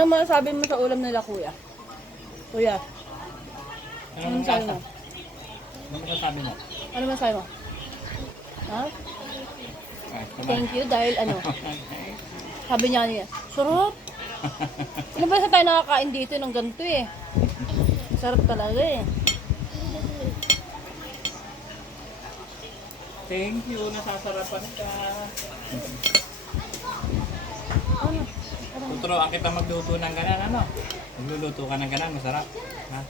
Ano masasabi mo sa ulam nila, kuya? Kuya, ano Anong masasabi mo? Ano masasabi mo? Ano masasabi mo? Ha? Thank you dahil ano, sabi niya niya, sarap. Ano ba sa tayo nakakain dito ng ganito eh? Sarap talaga eh. Thank you, nasasarapan ka. Tuturuan kita magluto ng ganan, ano? Magluluto ka ng ganan, masarap. Ha?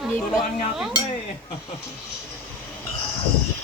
Hindi ba? Turuan nga kita eh. Ang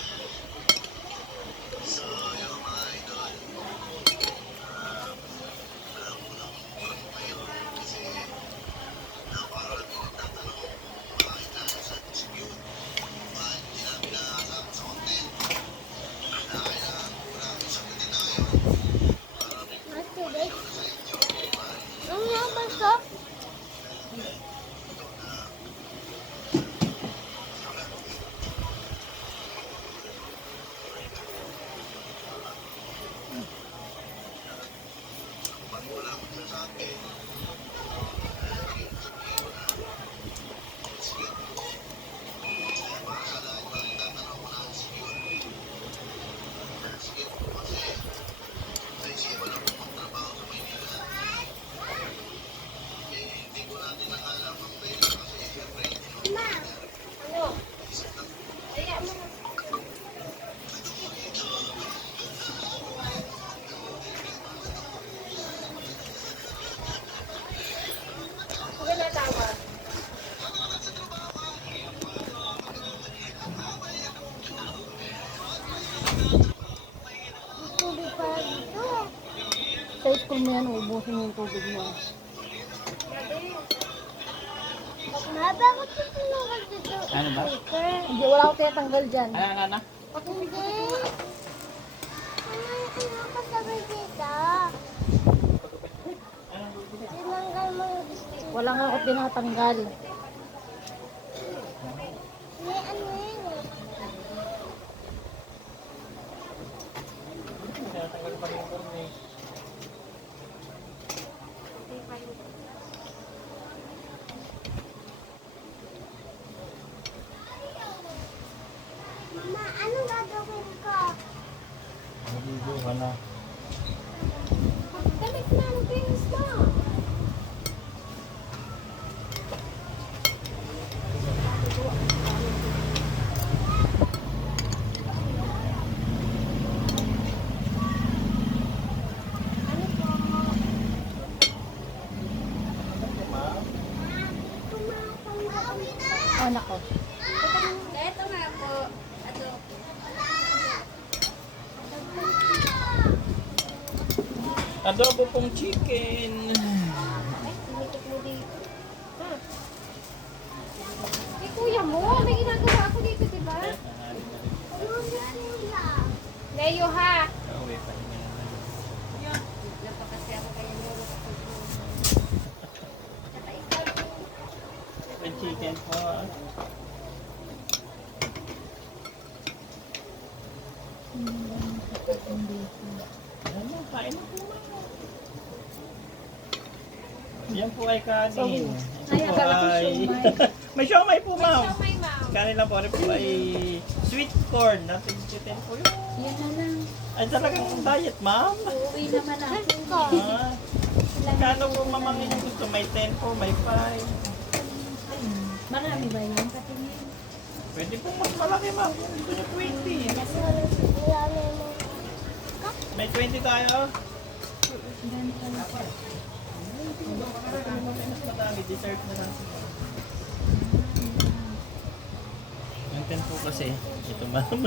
mo yung tubig mo. Bakit ko tinanggal dito? Ano ba? Hindi, wala akong tinatanggal dyan. Ano, ano, ano? Hindi. Ano, ano ka sabi dito? Tinanggal mo yung. Wala nga ako tinatanggal. May ano yun eh. Tinatanggal pa rin yung kurni. Mama, anong gagawin ko? Naligo ka na. Damit na ang things mo. Ano po? Oh, nako. Ito nga po. Ano? Adobo pong chicken. Ay, tumitik mo dito. Ha? Eh, kuya mo, may ginagawa ako dito, di ba? Leo, ha? Naman. Napakasya ako kayo lolo kapag mo. May chicken po. Ayan na, kain na po. Yan po ay kanin. Ito po ay... May siomay po, May ma'am. Kanin lang po. Ano po ay sweet corn. Natin chicken po yun. Yan na lang. Ay talagang diet, ma'am. Uuwi naman ako. Ah, Kano po mamangin gusto? May 10 po, may 5. Marami ba yan? Patingin. Pwede po mas malaki, ma'am. Kung Gusto nyo 20. May 20 tayo. Mas madami, dessert na lang. Yung 10 po kasi. Ito, ma'am.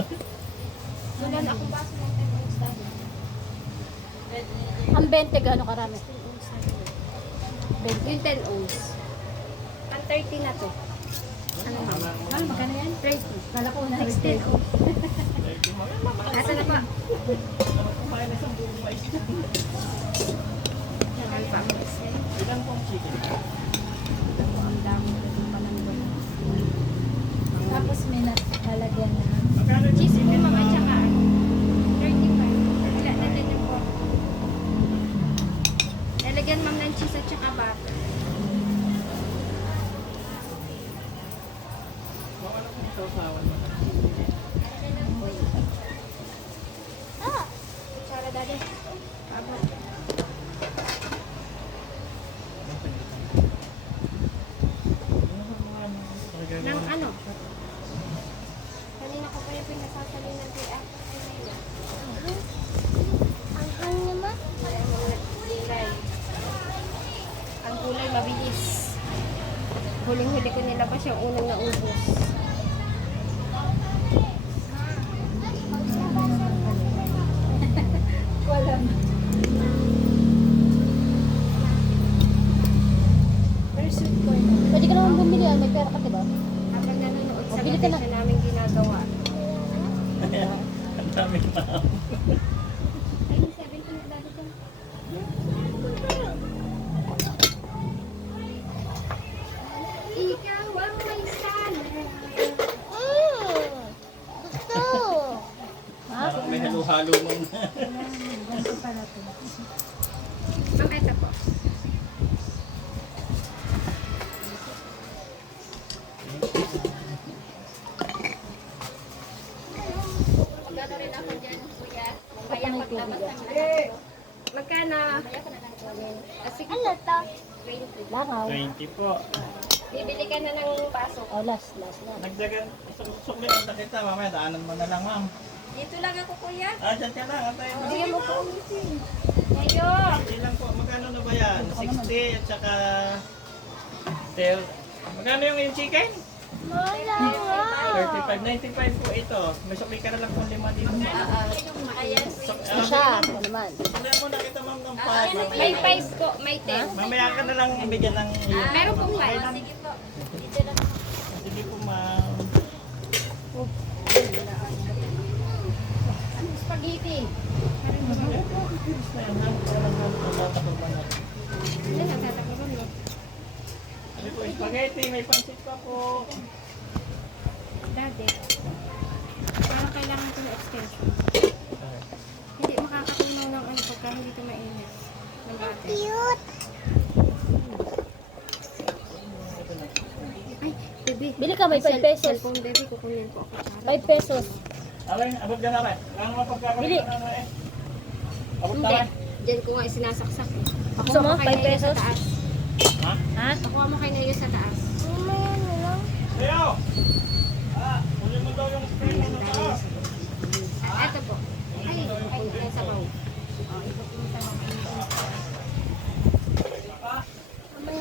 Wala na akong baso ng 10 ounce dahil. Ang 20, gano'ng karami? 20. Yung 10 ounce. Ang 30 na to. Ano ma'am? Ah, magkano yan? 30. Kala ko na 16 ounce. 30 mo. Yan, ma'am. Nasa na pa? Kumain na isang buong pa isa. Ilan pong chicken? Ang dami ko din pa ng. Tapos may nakalagyan na. Magkano yung Cheese chicken, mo mama, ma'am? tsaka ano? 35. Wala na din yung pork. Lalagyan Lagyan ma'am ng cheese at saka butter. Ah! Kutsara dali. Abot. Ng ano? Kanina ko pa yung pinasasali ng tiyak. Ang hang naman? Gulay. Ang gulay mabilis. Huling-huli ko nilabas yung unang naubos. Ang dami pa. Ay, 17 na dati dyan. Ikaw ang may sana. Gusto! Ha? Parang may halo-halo mo na. Ma'am, eto po. Magkano rin ako dyan, kuya? Kaya paglabas ng lahat. Magkano? Ah, sige. Ano to? 20. Langaw. 20 po. Bibili ka na ng baso. Oh, last, last, last. Nagdagan, sukli ang kita, mamaya daanan mo na lang ma'am. Dito lang ako, kuya. Ah, dyan ka lang, antay mo. Bigyan mo po. Ngayon. Hindi lang po, magkano na ba yan? 60 at saka... Tel, magkano yung yung chicken? Wala 35, 95 po ito. May sukli ka na lang po lima dito. Ayan. Ito siya, naman. Sukli mo na kita ma'am ng 5. May 5 po, may 10. Mamaya ka na lang ibigyan ng... Meron pong 5. Sige po. Sige po ma'am. Spaghetti. Bilis na yan, ha? Walang halo na tatakbo ba na? Hindi, nagtatakbo ba mo? Ano po, spaghetti, may pansit pa po. Dati. Parang kailangan ko ng extension. Hindi makakatunaw ng ano pagka hindi ito mainit. Ng bate. Cute! Ay, bebe. Bili ka, may 5 pesos. Cellphone, bebe. Kukunin ko ako. 5 pesos. Alay, abot ka na rin. Ang mapagkakalit Bili. na na eh. Abot na Hindi. rin. Diyan ko nga sinasaksak. eh. Gusto mo? mo kay 5 Neo sa pesos? taas. Ha? Ha? Pakuha mo kay Neo sa taas. Leo! Ah, uli mo daw yung mo na taas. Ito po. Ay, ay, ay, sabaw. Oh, ikot mo sa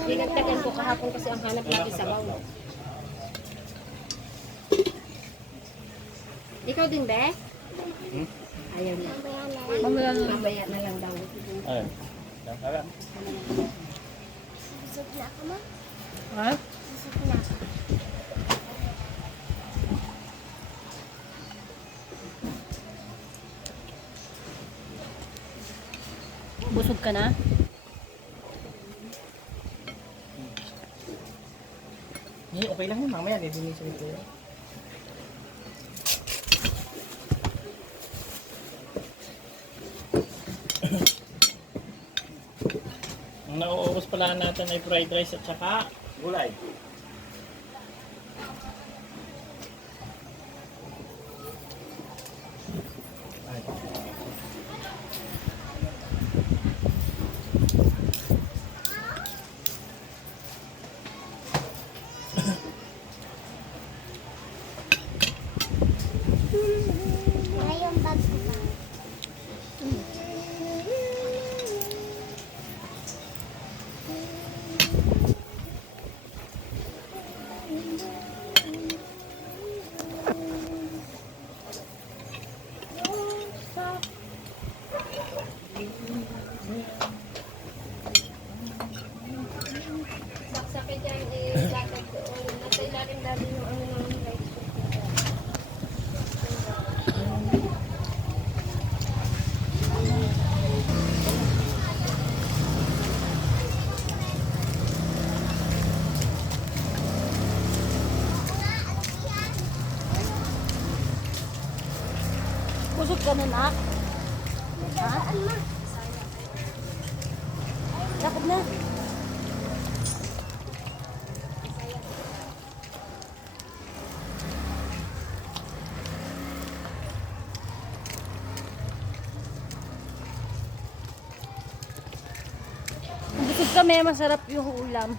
Dinagdagan ko kahapon kasi ang hanap natin sabaw. Ikaw din, Be? Hmm? Ayaw na. Mamaya na. Mamaya na daw. Ay. Alam. Ha? Busog ka na? Hindi, okay lang yun. Mamaya, lilinisin ko yun. Nauubos pala natin ay fried rice at saka gulay. Busog ka na, nak? Ha? Naku, na. Busog kami, masarap yung ulam.